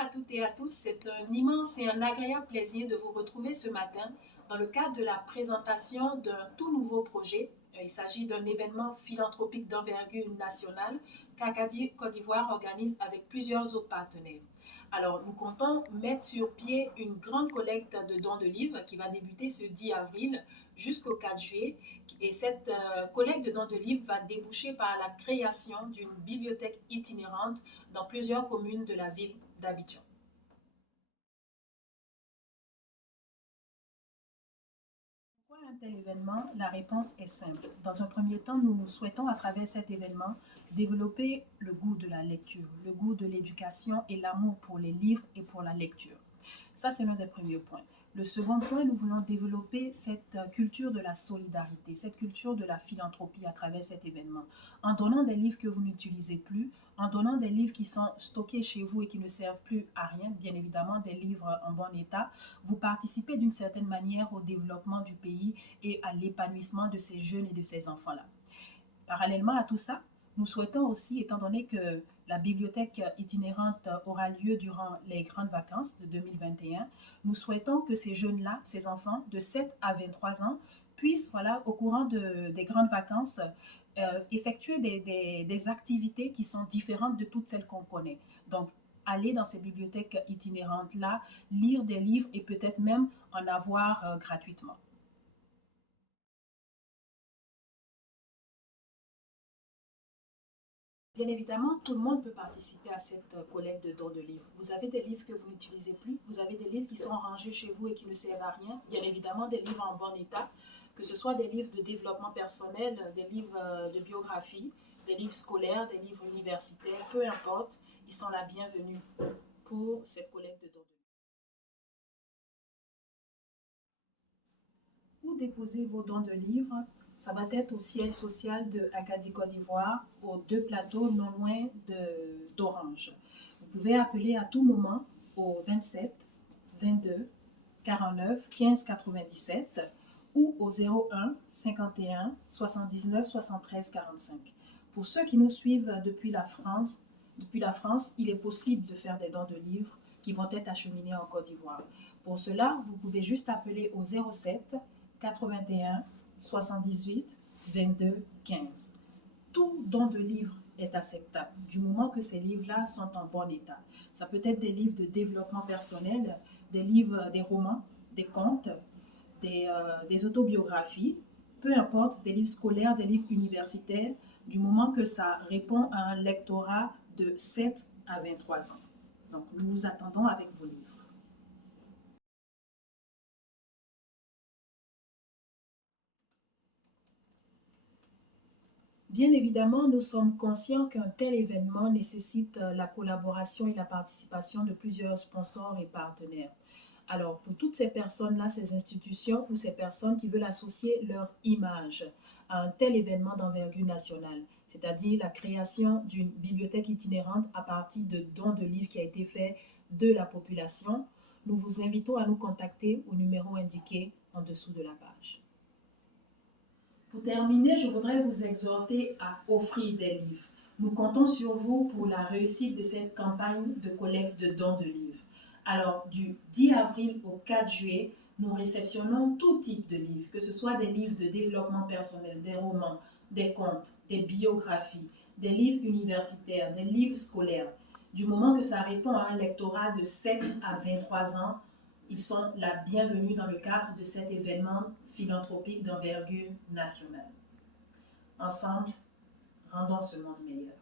à toutes et à tous, c'est un immense et un agréable plaisir de vous retrouver ce matin dans le cadre de la présentation d'un tout nouveau projet. Il s'agit d'un événement philanthropique d'envergure nationale qu'Acadie Côte d'Ivoire organise avec plusieurs autres partenaires. Alors, nous comptons mettre sur pied une grande collecte de dons de livres qui va débuter ce 10 avril jusqu'au 4 juillet. Et cette collecte de dons de livres va déboucher par la création d'une bibliothèque itinérante dans plusieurs communes de la ville d'Abidjan. Pourquoi un tel événement? La réponse est simple. Dans un premier temps, nous souhaitons à travers cet événement développer le goût de la lecture, le goût de l'éducation et l'amour pour les livres et pour la lecture. Ça, c'est l'un des premiers points. Le second point, nous voulons développer cette culture de la solidarité, cette culture de la philanthropie à travers cet événement, en donnant des livres que vous n'utilisez plus, en donnant des livres qui sont stockés chez vous et qui ne servent plus à rien, bien évidemment des livres en bon état. Vous participez d'une certaine manière au développement du pays et à l'épanouissement de ces jeunes et de ces enfants-là. Parallèlement à tout ça, nous souhaitons aussi, étant donné que la bibliothèque itinérante aura lieu durant les grandes vacances de 2021, nous souhaitons que ces jeunes-là, ces enfants de 7 à 23 ans, puissent, voilà, au courant des grandes vacances, effectuer des activités qui sont différentes de toutes celles qu'on connaît. Donc, aller dans ces bibliothèques itinérantes-là, lire des livres et peut-être même en avoir gratuitement. Bien évidemment, tout le monde peut participer à cette collecte de dons de livres. Vous avez des livres que vous n'utilisez plus, vous avez des livres qui sont rangés chez vous et qui ne servent à rien. Bien évidemment, des livres en bon état, que ce soit des livres de développement personnel, des livres de biographie, des livres scolaires, des livres universitaires, peu importe, ils sont la bienvenue pour cette collecte de dons de livres. Pour déposer vos dons de livres, ça va être au siège social de Acadie Côte d'Ivoire, aux deux plateaux non loin d'Orange. Vous pouvez appeler à tout moment au 27 22 49 15 97 ou au 01 51 79 73 45. Pour ceux qui nous suivent depuis la France, il est possible de faire des dons de livres qui vont être acheminés en Côte d'Ivoire. Pour cela, vous pouvez juste appeler au 07 81 78 22 15. Tout don de livre est acceptable du moment que ces livres-là sont en bon état. Ça peut être des livres de développement personnel, des livres, des romans, des contes, des autobiographies, peu importe, des livres scolaires, des livres universitaires, du moment que ça répond à un lectorat de 7 à 23 ans. Donc, nous vous attendons avec vos livres. Bien évidemment, nous sommes conscients qu'un tel événement nécessite la collaboration et la participation de plusieurs sponsors et partenaires. Alors, pour toutes ces personnes-là, ces institutions ou ces personnes qui veulent associer leur image à un tel événement d'envergure nationale, c'est-à-dire la création d'une bibliothèque itinérante à partir de dons de livres qui a été fait de la population, nous vous invitons à nous contacter au numéro indiqué en dessous de la page. Pour terminer, je voudrais vous exhorter à offrir des livres. Nous comptons sur vous pour la réussite de cette campagne de collecte de dons de livres. Alors, du 10 avril au 4 juillet, nous réceptionnons tout type de livres, que ce soit des livres de développement personnel, des romans, des contes, des biographies, des livres universitaires, des livres scolaires. Du moment que ça répond à un lectorat de 7 à 23 ans, ils sont la bienvenue dans le cadre de cet événement philanthropique d'envergure nationale. Ensemble, rendons ce monde meilleur.